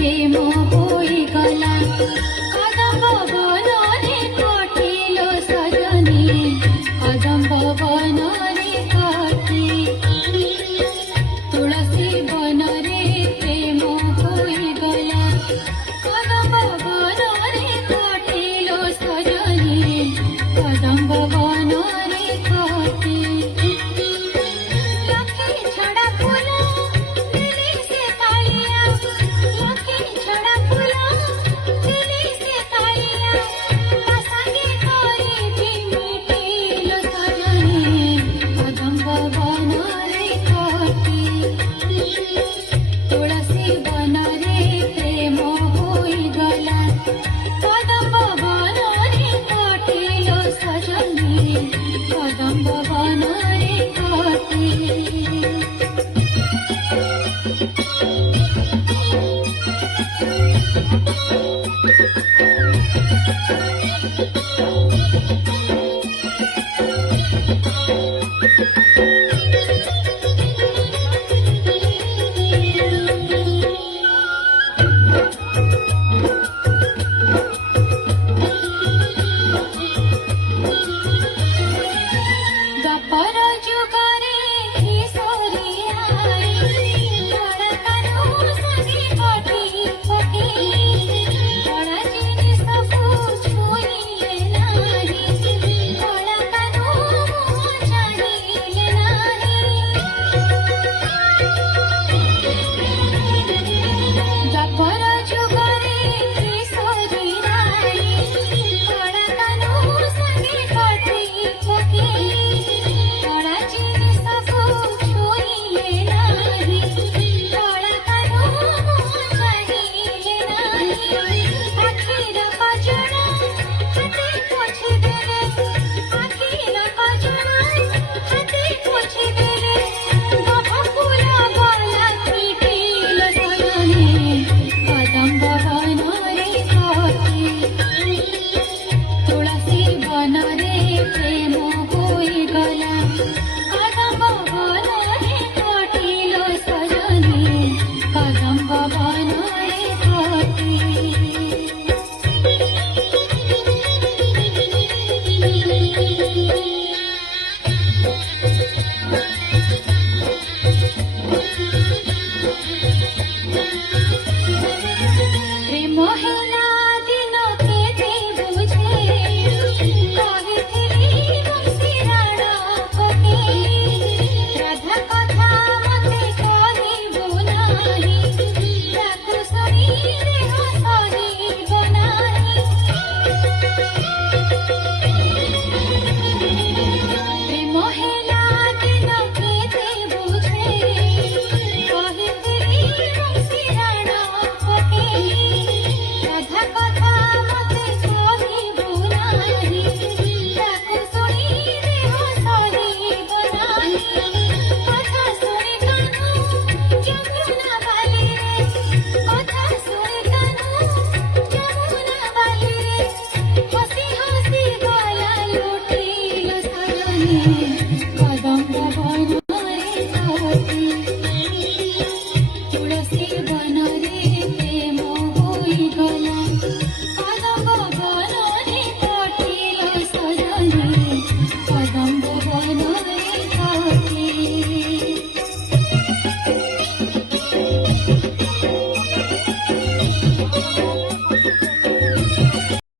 প্রেম হইগলা কদম্ব বনরে কটিল সজনী কদম্ব বনরে কটি তুলসী বনরে প্রেম হইগলা কদম্ব বনরে কটিল সজনী কদম্ব বনরে কটি লক্ষ্মী ছড়া ফুল দিলি সে কালিয়া লক্ষ্মী ছড়া ফুল দিলি সে কালিয়া বাসাকে করে মিটিল সজনী কদম্ব বনরে কটি তুলসী বনরে প্রেম হইগলা কদম্ব বনরে কটিল সজনী কদম্ব বনরে কটি দ্বাপর যুগরে কিশোরী আই লড়কানো সঙ্গে কটি ফটি বড় জিনিসକୁ ଛୁଇଁଲେ ନାହିଁ ଲড়কানো ଜାଣିଲେ ନାହିଁ ଦ୍ବାପର ଯୁଗରେ କିଶୋରୀ ଆଇ ଲড়କାনো ସଙ୍ଗେ କଟି ଫଟି ବଡ଼ ଜିନିଷକୁ ଛୁଇଁଲେ ନାହିଁ ଲড়କାনো ଜାଣିଲେ ନାହିଁ ଆଖିର କଜଳ ହାତେ ପୋଛିଦେଲେ ଆଖିର କଜଳ ହାତେ ପୋଛିଦେଲେ ଗଭ ଫୁଲ ଗଲା ପିଟିଲ ସଜনী କଦମ୍ବ ବନରେ କଟି ତୁଳସୀ ବନରେ ପ୍ରେମ ହୋଇଗଲା କଦମ୍ବ ବନରେ କଟିଲ ସଜনী କଦମ୍ବ ବନରେ କଟି ପ୍ରେମ ହେଲା ଦିନ କେତେ ବୁଝେ କହିଥିଲି ବଂଶୀ ରାଣ କଟି ରାଧା କଥା ମତେ କହିବୁ ନାହିଁ ତାକୁ ଶୁଣି ଦେହ ସହିବ ନାହିଁ ପ୍ରେମ ହେଲା ଦିନ କେତେ ବୁଝେ କହିଥିଲି ବଂଶୀ ରାଣ କଟି ରାଧା କଥା ମତେ କହିବୁ ନାହିଁ ତାକୁ ଶୁଣି ଦେହ ସହିବ ନାହିଁ କଥା ଶୁଣି କାନୁ ଯମୁନା ବାଲିରେ କଥା ଶୁଣି କାନୁ ଯମୁନା ବାଲିରେ ହସି ହସି ଗଲା ଲୁଟିଲ ସଜনী